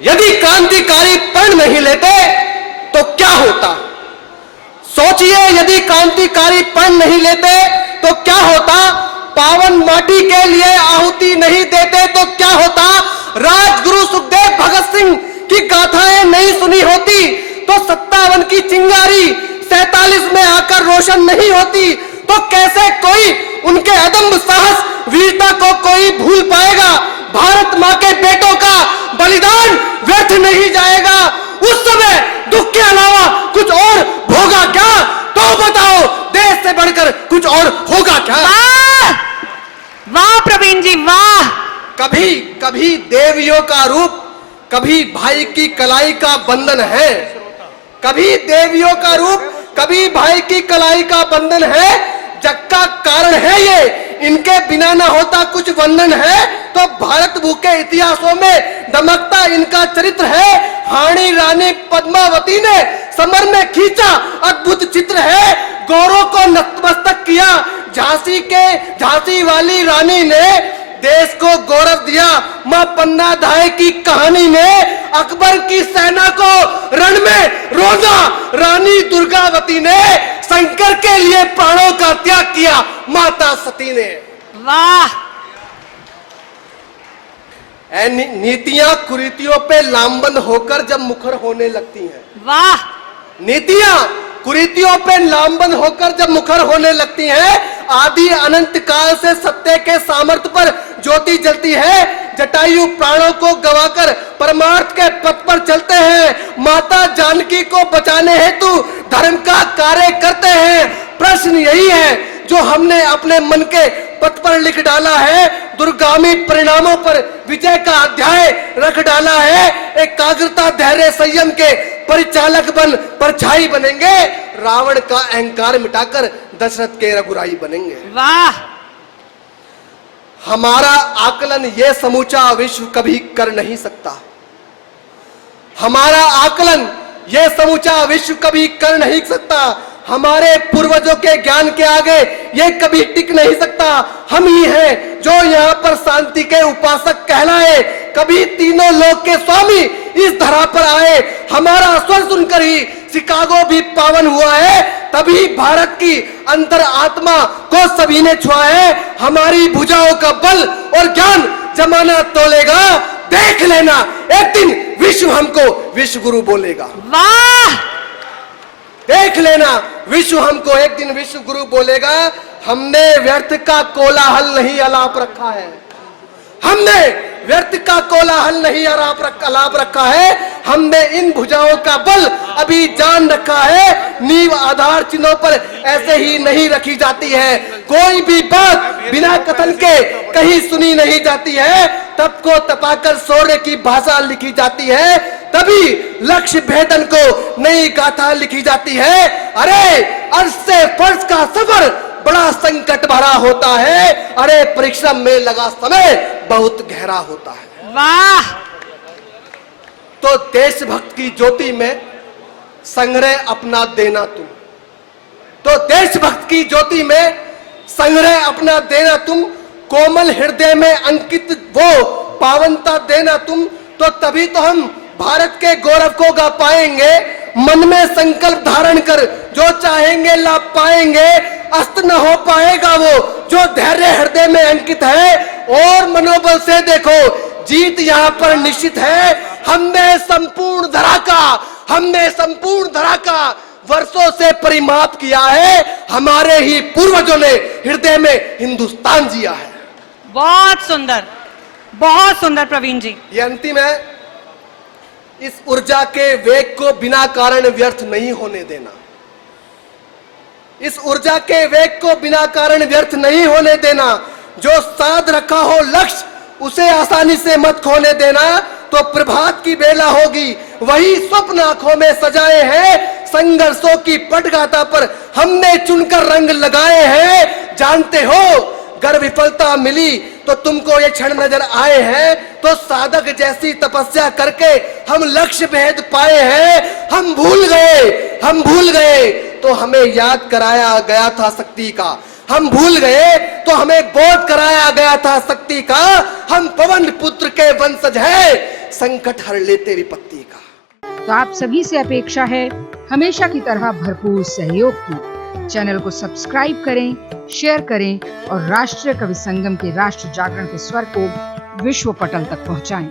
यदि क्रांतिकारी प्रण नहीं लेते तो क्या होता? सोचिए, यदि क्रांतिकारी प्रण नहीं लेते तो क्या होता? पावन माटी के लिए आहुति नहीं देते तो क्या होता? राजगुरु सुखदेव भगत सिंह की गाथाएं नहीं सुनी होती तो 57 की चिंगारी 47 में आकर रोशन नहीं होती तो कैसे कोई उनके अदम्य साहस वीरता को कोई भूल पाएगा? भारत मां के बेटों का बलिदान व्यर्थ नहीं जाएगा। उस समय दुख के अलावा कुछ और होगा क्या? तो बताओ, देश से बढ़कर कुछ और होगा क्या? वाह वाह प्रवीण जी वाह। कभी कभी देवियों का रूप, कभी भाई की कलाई का बंधन है। कभी देवियों का रूप, कभी भाई की कलाई का बंधन है। जग का कारण है ये, इनके बिना ना होता कुछ वंदन है। तो भारत भू के इतिहासों में दमकता इनका चरित्र है। हाणी रानी पद्मावती ने समर में खींचा अद्भुत चित्र है। गौरों को नतमस्तक किया झांसी वाली रानी ने, देश को गौरव दिया मां पन्ना धाय की कहानी ने। अकबर की सेना को रण में रोजा रानी दुर्गावती ने। शंकर के लिए प्राणों का त्याग किया माता सती ने। वाह। नीतियां कुरीतियों पे लामबंद होकर जब मुखर होने लगती हैं। वाह। नीतियां कुरीतियों पे लामबंद होकर जब मुखर होने लगती हैं, आदि अनंत काल से सत्य के सामर्थ्य पर ज्योति जलती है। जटायु प्राणों को गवाकर परमार्थ के पथ पर चलते हैं। माता जानकी को बचाने हेतु धर्म का कार्य करते हैं। प्रश्न यही है जो हमने अपने मन के पथ पर लिख डाला है। दुर्गामी परिणामों पर विजय का अध्याय रख डाला है। एकाग्रता धैर्य संयम के परिचालक बन परछाई बनेंगे। रावण का अहंकार मिटाकर दशरथ के रघुराई बनेंगे। वाह। हमारा आकलन ये समूचा विश्व कभी कर नहीं सकता। हमारा आकलन ये समूचा विश्व कभी कर नहीं सकता। हमारे पूर्वजों के ज्ञान के आगे ये कभी टिक नहीं सकता। हम ही हैं जो यहाँ पर शांति के उपासक कहलाए। कभी तीनों लोक के स्वामी इस धरा पर आए। हमारा स्वर सुनकर ही शिकागो भी पावन हुआ है। तभी भारत की अंतर आत्मा को सभी ने छुआ है। हमारी भुजाओं का बल और ज्ञान जमाना तोलेगा। देख लेना, एक दिन विश्व हमको विश्व गुरु बोलेगा। वाह। देख लेना, विश्व हमको एक दिन विश्व गुरु बोलेगा। हमने व्यर्थ का कोलाहल नहीं अलाप रखा है। हमने व्यर्थ का कोलाहल नहीं अलाप रखा है। हमने इन भुजाओं का बल अभी जान रखा है। नींव आधार चिन्हों पर ऐसे ही नहीं रखी जाती है। कोई भी बात बिना कथन के कहीं सुनी नहीं जाती है। तप को तपाकर शौर्य की भाषा लिखी जाती है। तभी लक्ष्य भेदन को नई गाथा लिखी जाती है। अरे अर्श से फर्श का सफर बड़ा संकट भरा होता है। अरे परिश्रम में लगा समय बहुत गहरा होता है। वाह। तो देशभक्त की ज्योति में संग्रह अपना देना तुम। तो देशभक्त की ज्योति में संग्रह अपना देना तुम। कोमल हृदय में अंकित वो पावनता देना तुम। तो तभी तो हम भारत के गौरव को गा पाएंगे। मन में संकल्प धारण कर जो चाहेंगे लाभ पाएंगे। अस्त न हो पाएगा वो जो धैर्य हृदय में अंकित है। और मनोबल से देखो, जीत यहाँ पर निश्चित है। हमने संपूर्ण धरा का वर्षों से परिमाप किया है। हमारे ही पूर्वजों ने हृदय में हिंदुस्तान जिया है। बहुत सुंदर प्रवीण जी। ये अंतिम है। इस ऊर्जा के वेग को बिना कारण व्यर्थ नहीं होने देना। इस ऊर्जा के वेग को बिना कारण व्यर्थ नहीं होने देना। जो साध रखा हो लक्ष्य उसे आसानी से मत खोने देना। तो प्रभात की बेला होगी वही स्वप्न आंखों में सजाए हैं। संघर्षों की पटगाथा पर हमने चुनकर रंग लगाए हैं। जानते हो अगर विफलता मिली तो तुमको ये क्षण नजर आए हैं। तो साधक जैसी तपस्या करके हम लक्ष्य भेद पाए हैं। हम भूल गए तो हमें याद कराया गया था शक्ति का। हम भूल गए तो हमें बोध कराया गया था शक्ति का। हम पवन पुत्र के वंशज हैं। संकट हर लेते विपत्ति का। तो आप सभी से अपेक्षा है हमेशा की तरह भरपूर सहयोग की। चैनल को सब्सक्राइब करें, शेयर करें और राष्ट्रीय कवि संगम के राष्ट्र जागरण के स्वर को विश्व पटल तक पहुंचाएं।